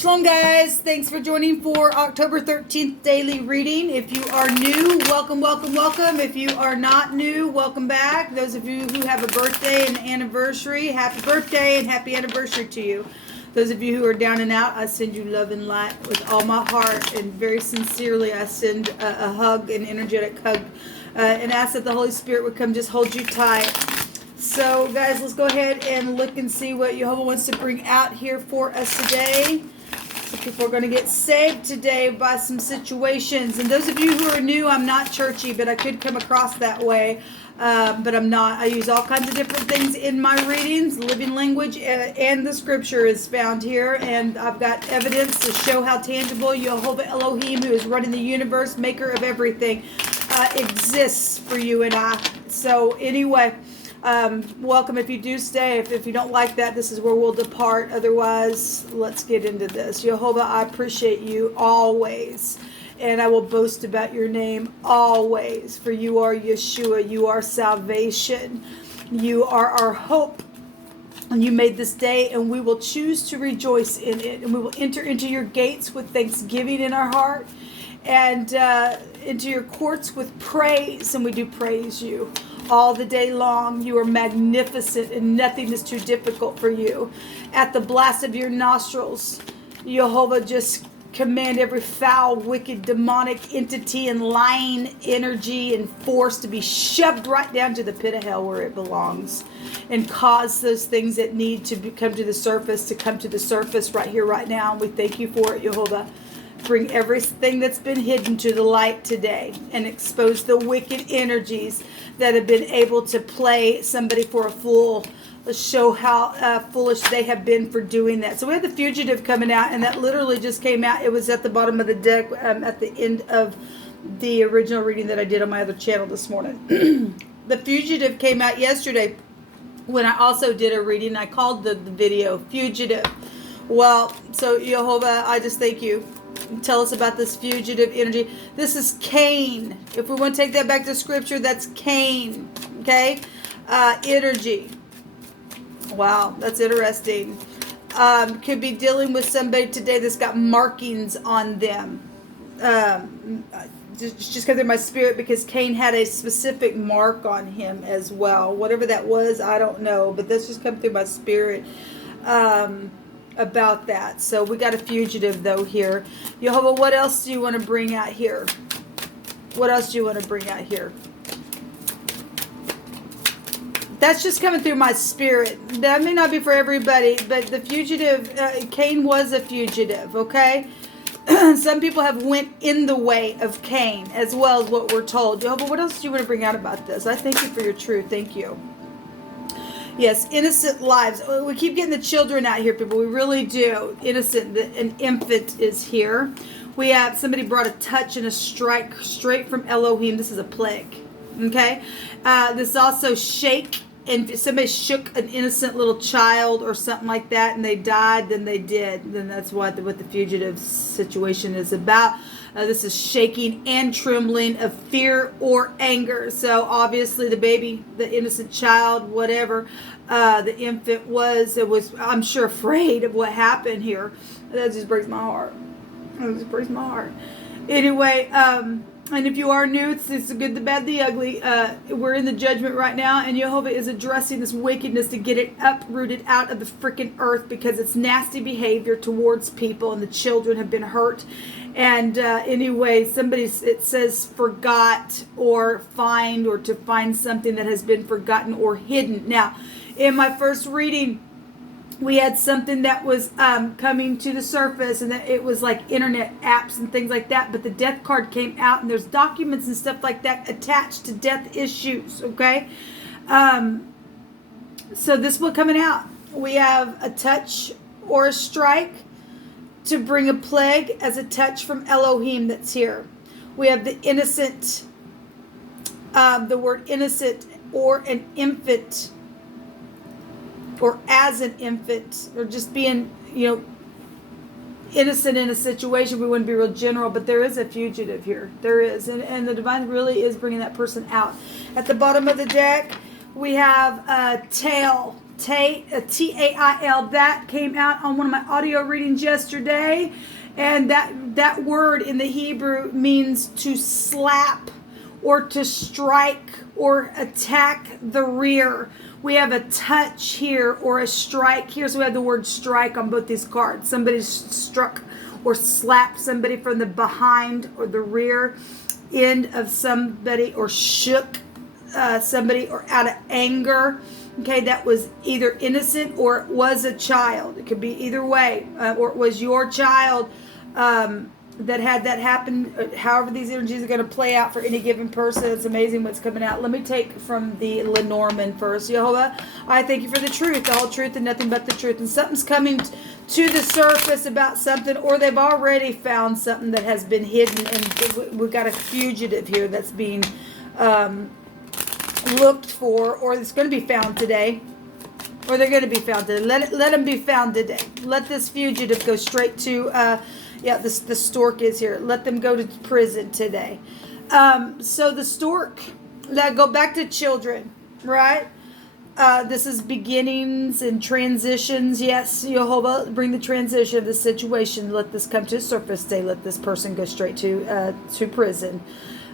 Shalom, guys. Thanks for joining for October 13th daily reading. If you are new, welcome, welcome, welcome. If you are not new, welcome back. Those of you who have a birthday and anniversary, happy birthday and happy anniversary to you. Those of you who are down and out, I send you love and light with all my heart, and very sincerely I send a hug, an energetic hug, and ask that the Holy Spirit would come just hold you tight. So, guys, let's go ahead and look and see what Jehovah wants to bring out here for us today. So people are going to get saved today by some situations. And those of you who are new, I'm not churchy, but I could come across that way. But I'm not. I use all kinds of different things in my readings. Living language and the scripture is found here. And I've got evidence to show how tangible Jehovah Elohim, who is running the universe, maker of everything, exists for you and I. So anyway, welcome if you do stay. If you don't like that, this is where we'll depart. Otherwise, let's get into this. Jehovah, I appreciate you always. And I will boast about your name always. For you are Yeshua. You are salvation. You are our hope. And you made this day, and we will choose to rejoice in it. And we will enter into your gates with thanksgiving in our heart. And into your courts with praise. And we do praise you all the day long. You are magnificent, and nothing is too difficult for you. At the blast of your nostrils, Jehovah, just command every foul, wicked, demonic entity and lying energy and force to be shoved right down to the pit of hell where it belongs, and cause those things that need to come to the surface right here, right now. And we thank you for it, Jehovah. Bring everything that's been hidden to the light today and expose the wicked energies that have been able to play somebody for a fool. Let's show how foolish they have been for doing that. So we have the fugitive coming out, and that literally just came out. It was at the bottom of the deck at the end of the original reading that I did on my other channel this morning. The fugitive came out yesterday when I also did a reading. I called the video Fugitive. Well, so Jehovah, I just thank you. Tell us about this fugitive energy. This is Cain. If we want to take that back to scripture, that's Cain. Okay? Energy. Wow, that's interesting. Could be dealing with somebody today that's got markings on them. Just come through my spirit because Cain had a specific mark on him as well. Whatever that was, I don't know. But that's just come through my spirit about that. So we got a fugitive though here. Jehovah, what else do you want to bring out here? What else do you want to bring out here? That's just coming through my spirit. That may not be for everybody, but the fugitive, Cain was a fugitive, okay? Some people have went in the way of Cain, as well as what we're told. Jehovah, what else do you want to bring out about this? I thank you for your truth. Thank you. Yes, innocent lives. We keep getting the children out here, people. We really do. Innocent, an infant is here. We have, somebody brought a touch and a strike straight from Elohim. This is a plague, okay? This also shake. And if somebody shook an innocent little child or something like that and they died, then they did. Then that's what the fugitive situation is about. This is shaking and trembling of fear or anger. So obviously the baby, the innocent child, whatever, the infant was, I'm sure, afraid of what happened here. That just breaks my heart. That just breaks my heart. Anyway, and if you are new, it's the good, the bad, the ugly. We're in the judgment right now, and Jehovah is addressing this wickedness to get it uprooted out of the freaking earth because it's nasty behavior towards people, and the children have been hurt. And anyway, it says forgot or find, or to find something that has been forgotten or hidden. Now, in my first reading, we had something that was coming to the surface, and that it was like internet apps and things like that. But the death card came out, and there's documents and stuff like that attached to death issues. Okay, so this one coming out. We have a touch or a strike to bring a plague as a touch from Elohim that's here. We have the innocent, the word innocent, or an infant, or as an infant, or just being, innocent in a situation. We wouldn't be real general, but there is a fugitive here. There is. And the divine really is bringing that person out. At the bottom of the deck, we have a tail. Tail. That came out on one of my audio readings yesterday. And that word in the Hebrew means to slap or to strike or attack the rear. We have a touch here or a strike here. So we have the word strike on both these cards. Somebody struck or slapped somebody from the behind or the rear end of somebody, or shook somebody, or out of anger. Okay, that was either innocent or it was a child. It could be either way, or it was your child that had that happen. However these energies are going to play out for any given person, it's amazing what's coming out. Let me take from the Lenormand first. Jehovah, I thank you for the truth, the whole truth, and nothing but the truth. And something's coming to the surface about something, or they've already found something that has been hidden, and we've got a fugitive here that's being looked for, or it's going to be found today, or they're going to be found today. Let them be found today. Let this fugitive go straight to the stork is here. Let them go to prison today. So the stork, go back to children, right? This is beginnings and transitions. Yes, Jehovah, bring the transition of the situation. Let this come to the surface today. Let this person go straight to prison.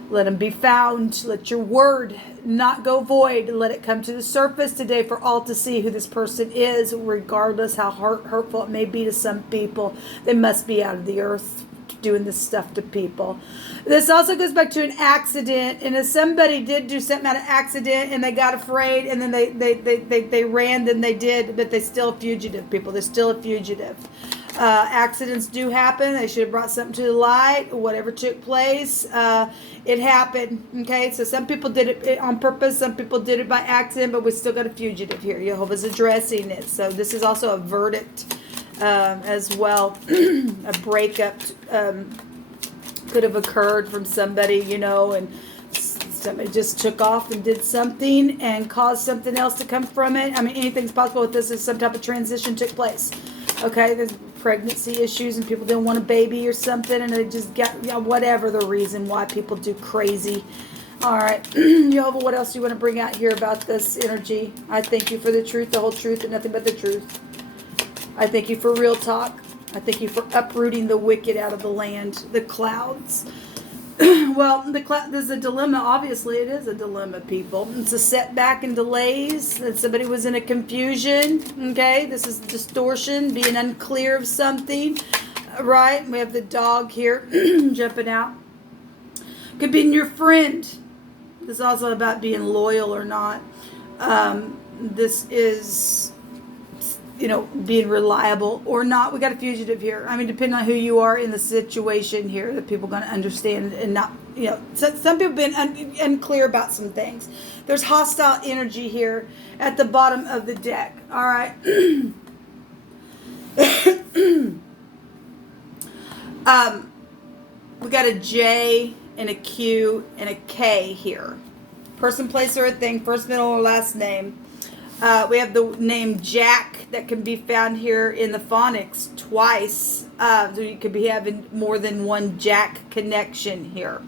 Let them be found. Let your word not go void. Let it come to the surface today for all to see who this person is, regardless how hurtful it may be to some people. They must be out of the earth doing this stuff to people. This also goes back to an accident. And if somebody did do something out of accident and they got afraid and then they ran, then they did, but they're still fugitive people. They're still a fugitive. Accidents do happen. They should have brought something to the light. Whatever took place, it happened. Okay, so some people did it on purpose. Some people did it by accident, but we still got a fugitive here. Jehovah's addressing it. So this is also a verdict as well. A breakup could have occurred from somebody, and somebody just took off and did something and caused something else to come from it. I mean, anything's possible with this. Is some type of transition took place. Okay, there's pregnancy issues and people didn't want a baby or something, and they just got, whatever the reason why people do crazy. All right, Jehovah, what else do you want to bring out here about this energy? I thank you for the truth, the whole truth, and nothing but the truth. I thank you for real talk. I thank you for uprooting the wicked out of the land, the clouds. Well, there's a dilemma. Obviously, it is a dilemma, people. It's a setback and delays. That somebody was in a confusion. Okay, this is distortion, being unclear of something. Right? We have the dog here jumping out. Could be your friend. This is also about being loyal or not. This is, being reliable or not. We got a fugitive here. I mean, depending on who you are in the situation here, that people are going to understand and not, some people have been unclear about some things. There's hostile energy here at the bottom of the deck. All right. We got a J and a Q and a K here. Person, place, or a thing, first, middle, or last name. We have the name Jack that can be found here in the phonics twice. So you could be having more than one Jack connection here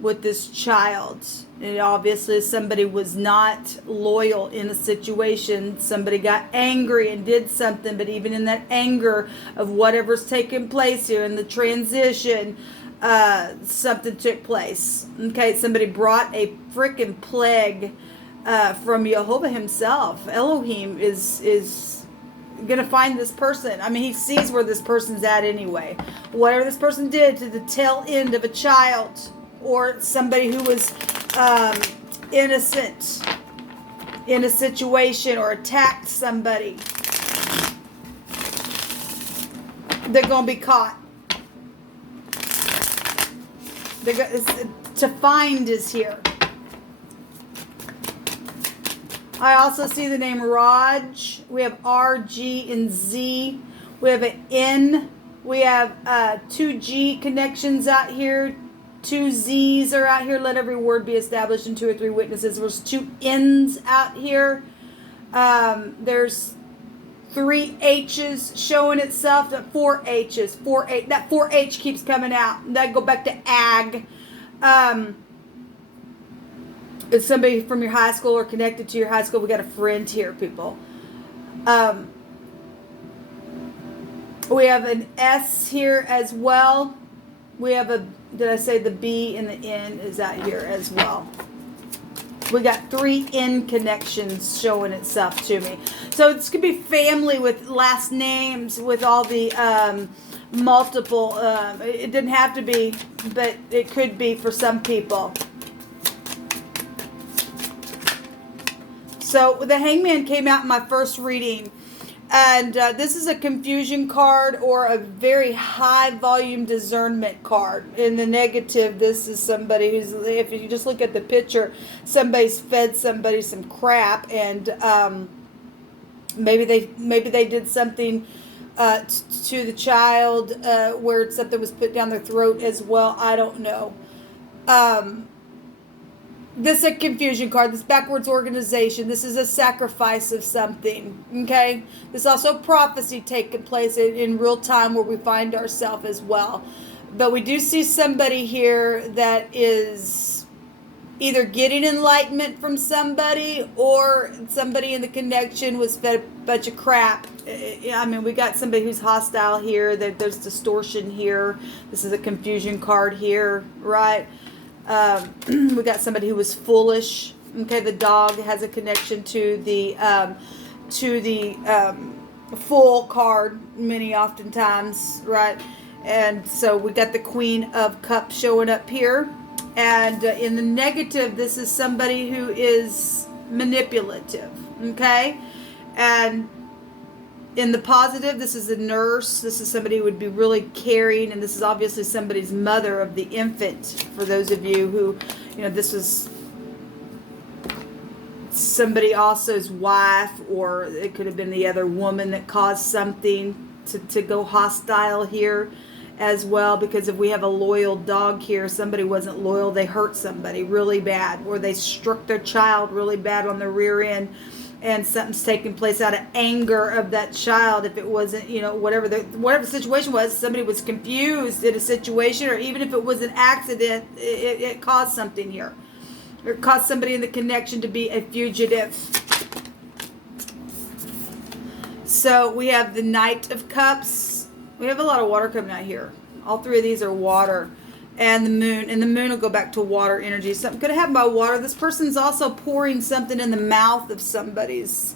with this child. And obviously somebody was not loyal in a situation. Somebody got angry and did something. But even in that anger of whatever's taking place here in the transition, something took place. Okay, somebody brought a freaking plague from Jehovah himself. Elohim is going to find this person. I mean, he sees where this person's at anyway. Whatever this person did to the tail end of a child or somebody who was innocent in a situation or attacked somebody, they're going to be caught. To find is here. I also see the name Raj. We have R, G, and Z. We have an N. We have 2 G connections out here. 2 Z's are out here. Let every word be established in 2 or 3 witnesses. There's 2 N's out here. There's 3 H's showing itself. 4 H's. 4H. That 4H keeps coming out. That go back to ag. It's somebody from your high school or connected to your high school. We got a friend here, people. We have an S here as well. We have did I say the B and the N is out here as well? We got 3 N connections showing itself to me. So it's going to be family with last names, with all the multiple. It didn't have to be, but it could be for some people. So the Hangman came out in my first reading. And this is a confusion card or a very high volume discernment card. In the negative, this is somebody who's, if you just look at the picture, somebody's fed somebody some crap, and maybe they did something to the child where something was put down their throat as well. I don't know. This is a confusion card. This backwards organization. This is a sacrifice of something. Okay? There's also prophecy taking place in real time where we find ourselves as well. But we do see somebody here that is either getting enlightenment from somebody, or somebody in the connection was fed a bunch of crap. I mean, we got somebody who's hostile here. There's distortion here. This is a confusion card here, right? We got somebody who was foolish. Okay, the dog has a connection to the full card many oftentimes, right? And so we got the Queen of Cups showing up here. And in the negative, this is somebody who is manipulative. Okay, and in the positive, this is a nurse. This is somebody who would be really caring, and this is obviously somebody's mother of the infant. For those of you who, this is somebody else's wife, or it could have been the other woman that caused something to go hostile here as well. Because if we have a loyal dog here, somebody wasn't loyal. They hurt somebody really bad, or they struck their child really bad on the rear end. And something's taking place out of anger of that child. If it wasn't, whatever the situation was, somebody was confused in a situation, or even if it was an accident, it caused something here. Or it caused somebody in the connection to be a fugitive. So we have the Knight of Cups. We have a lot of water coming out here. All 3 of these are water. And the moon. And the moon will go back to water energy. Something could have happened by water. This person's also pouring something in the mouth of somebody's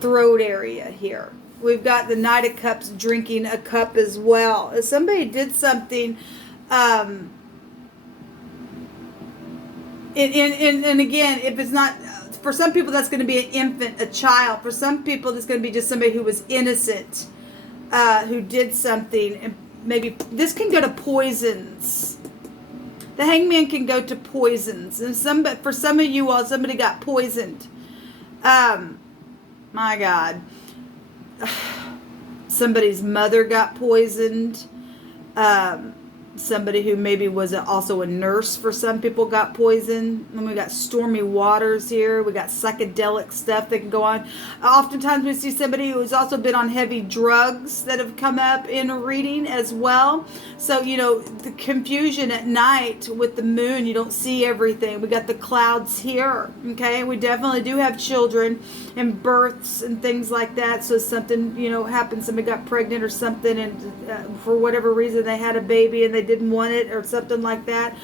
throat area here. We've got the Knight of Cups drinking a cup as well. If somebody did something, and again, if it's not, for some people that's going to be an infant, a child. For some people that's going to be just somebody who was innocent. Who did something, and maybe this can go to poisons. The Hangman can go to poisons, and for some of you all, somebody got poisoned. My God, somebody's mother got poisoned. Somebody who maybe was also a nurse for some people got poisoned. And we got stormy waters here. We got psychedelic stuff that can go on. Oftentimes we see somebody who's also been on heavy drugs that have come up in a reading as well. So, the confusion at night with the moon, you don't see everything. We got the clouds here. Okay, we definitely do have children and births and things like that. So something, happened, somebody got pregnant or something, and for whatever reason they had a baby and they didn't want it or something like that.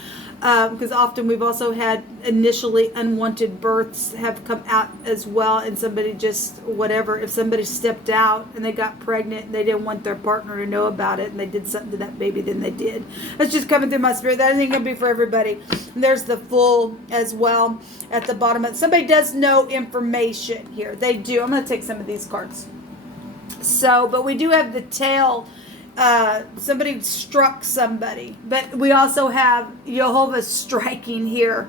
Because often we've also had initially unwanted births have come out as well, and somebody just whatever, if somebody stepped out and they got pregnant and they didn't want their partner to know about it and they did something to that baby, then they did. That's just coming through my spirit. That ain't gonna be for everybody. And there's the Fool as well at the bottom. Somebody does know information here. They do. I'm gonna take some of these cards. So, but we do have the Tail. Somebody struck somebody, but we also have Jehovah striking here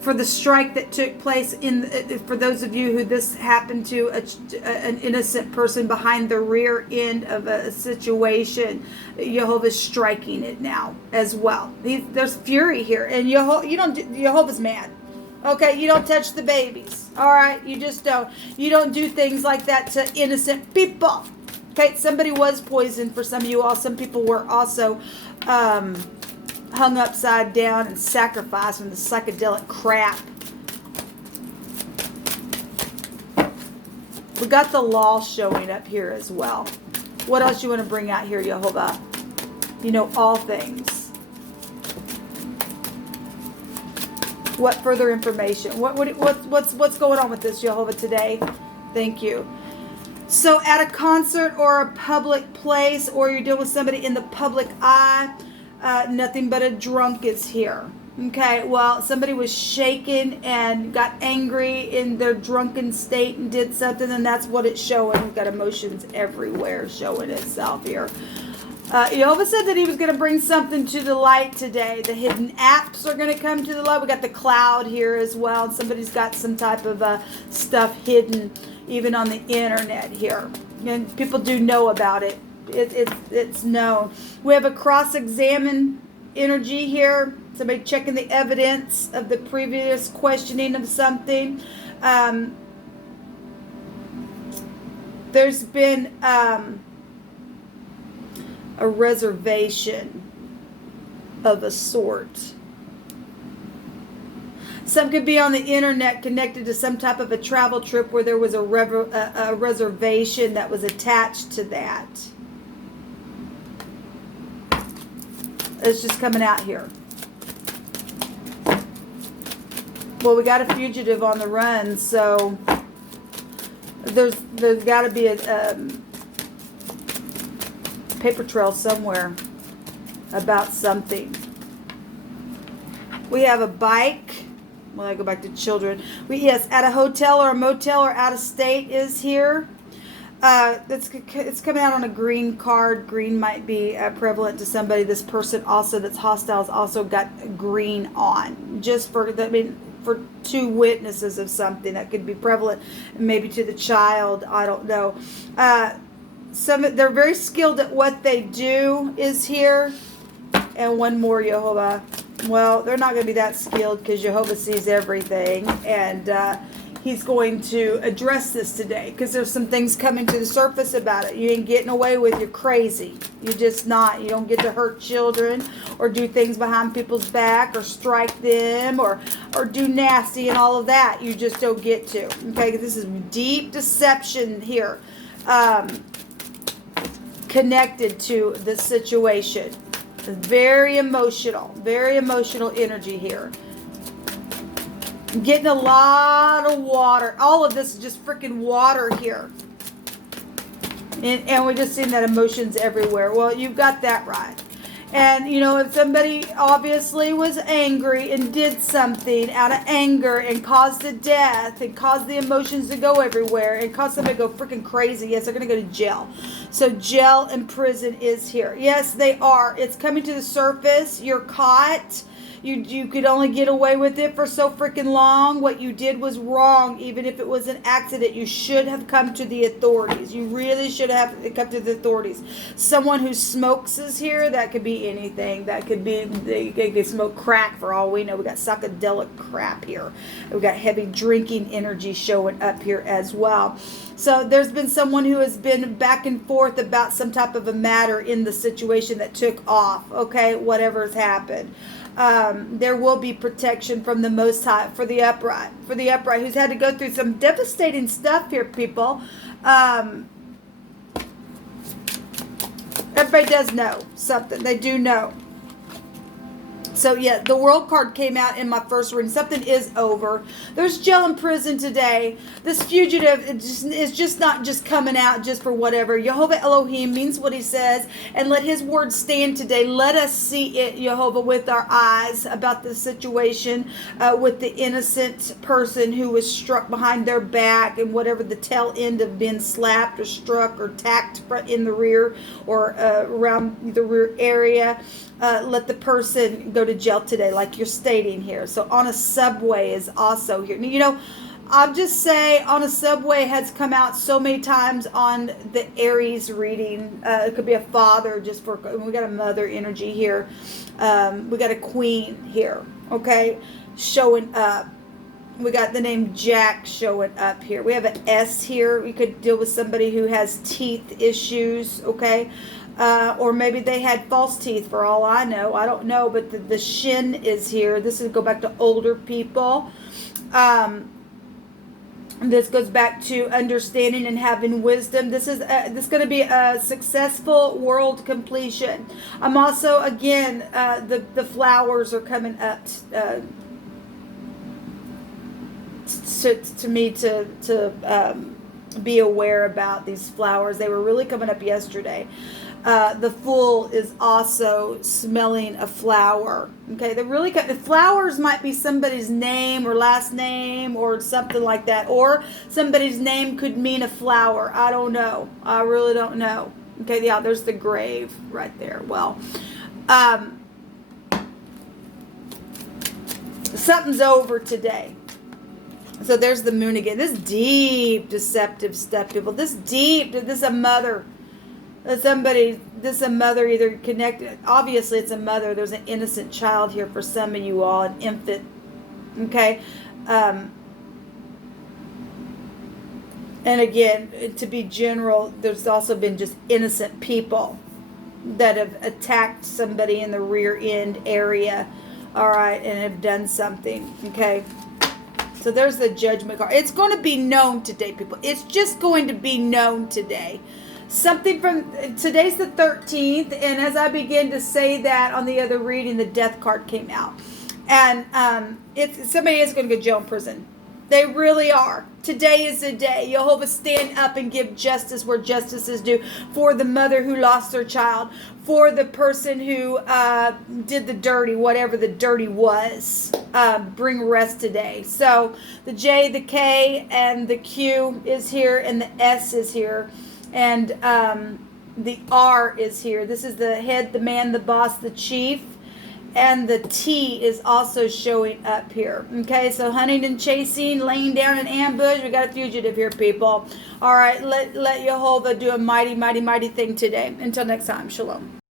for the strike that took place for those of you who this happened to, an innocent person behind the rear end of a situation. Jehovah's striking it now as well. There's fury here, and Jehovah's mad. Okay, you don't touch the babies. All right, you just don't. You don't do things like that to innocent people. Okay, somebody was poisoned for some of you all. Some people were also hung upside down and sacrificed from the psychedelic crap. We got the law showing up here as well. What else you want to bring out here, Jehovah? You know all things. What further information? What's going on with this, Jehovah, today? Thank you. So at a concert or a public place, or you're dealing with somebody in the public eye, nothing but a drunk is here. Okay, well, somebody was shaken and got angry in their drunken state and did something, and that's what it's showing. We've got emotions everywhere showing itself here. Jehovah said that he was going to bring something to the light today. The hidden apps are going to come to the light. We got the cloud here as well. Somebody's got some type of stuff hidden, even on the internet here. And people do know about it. It's known. We have a cross-examine energy here. Somebody checking the evidence of the previous questioning of something. There's been a reservation of a sort. Some could be on the internet connected to some type of a travel trip where there was a reservation that was attached to that. It's just coming out here. Well, we got a fugitive on the run, so there's got to be a paper trail somewhere about something. We have a bike. Well, I go back to children. Yes, at a hotel or a motel or out of state is here. It's coming out on a green card. Green might be prevalent to somebody. This person also that's hostile has also got green on. Just for for two witnesses of something that could be prevalent, maybe to the child. I don't know. They're very skilled at what they do is here. And one more, Jehovah. Well, they're not going to be that skilled because Jehovah sees everything, and he's going to address this today because there's some things coming to the surface about it. You ain't getting away with. You're crazy. You're just not. You don't get to hurt children or do things behind people's back or strike them or do nasty and all of that. You just don't get to. Okay, this is deep deception here, connected to the situation. Very emotional energy here. I'm getting a lot of water. All of this is just freaking water here. And we just seen that emotions everywhere. Well, you've got that right. And, if somebody obviously was angry and did something out of anger and caused the death and caused the emotions to go everywhere and caused somebody to go freaking crazy, yes, they're going to go to jail. So jail and prison is here. Yes, they are. It's coming to the surface. You're caught. You could only get away with it for so freaking long. What you did was wrong. Even if it was an accident, you should have come to the authorities. You really should have come to the authorities. Someone who smokes is here. That could be anything. That could be, they could smoke crack for all we know. We got psychedelic crap here. We got heavy drinking energy showing up here as well. So there's been someone who has been back and forth about some type of a matter in the situation that took off. Okay, whatever has happened. There will be protection from the Most High for the upright. For the upright who's had to go through some devastating stuff here, people. Everybody does know something. They do know. So, yeah, the World card came out in my first reading. Something is over. There's jail and prison today. This fugitive is just not just coming out just for whatever. Jehovah Elohim means what he says, and let his word stand today. Let us see it, Jehovah, with our eyes about the situation with the innocent person who was struck behind their back and whatever the tail end of being slapped or struck or tacked in the rear or around the rear area. Let the person go to jail today, like you're stating here. So on a subway is also here. I'll just say on a subway has come out so many times on the Aries reading. It could be a father just for, we got a mother energy here. We got a queen here, okay, showing up. We got the name Jack showing up here. We have an S here. We could deal with somebody who has teeth issues, okay? Or maybe they had false teeth for all I know. I don't know, but the shin is here. This is go back to older people. This goes back to understanding and having wisdom. This is going to be a successful world completion. I'm also, again, the flowers are coming up to me to be aware about these flowers. They were really coming up yesterday. The Fool is also smelling a flower. Okay, the flowers might be somebody's name or last name or something like that, or somebody's name could mean a flower. I don't know. I really don't know. Okay, yeah, there's the grave right there. Well, something's over today. So there's the Moon again. This deep deceptive stuff, people. This is a mother. This is a mother either connected. Obviously, it's a mother. There's an innocent child here for some of you all, an infant. Okay. And again, to be general, there's also been just innocent people that have attacked somebody in the rear end area. All right. And have done something. Okay. So there's the Judgment card. It's going to be known today, people. It's just going to be known today. Something from today's the 13th, and as I begin to say that on the other reading, the Death card came out, and somebody is going to go to jail and prison. They really are. Today is the day. Jehovah, stand up and give justice where justice is due for the mother who lost their child, for the person who did the dirty, whatever the dirty was. Bring rest today. So the J, the K, and the Q is here, and the S is here. And the R is here. This is the head, the man, the boss, the chief. And the T is also showing up here. Okay, so hunting and chasing, laying down an ambush. We got a fugitive here, people. All right, let Jehovah do a mighty, mighty, mighty thing today. Until next time, shalom.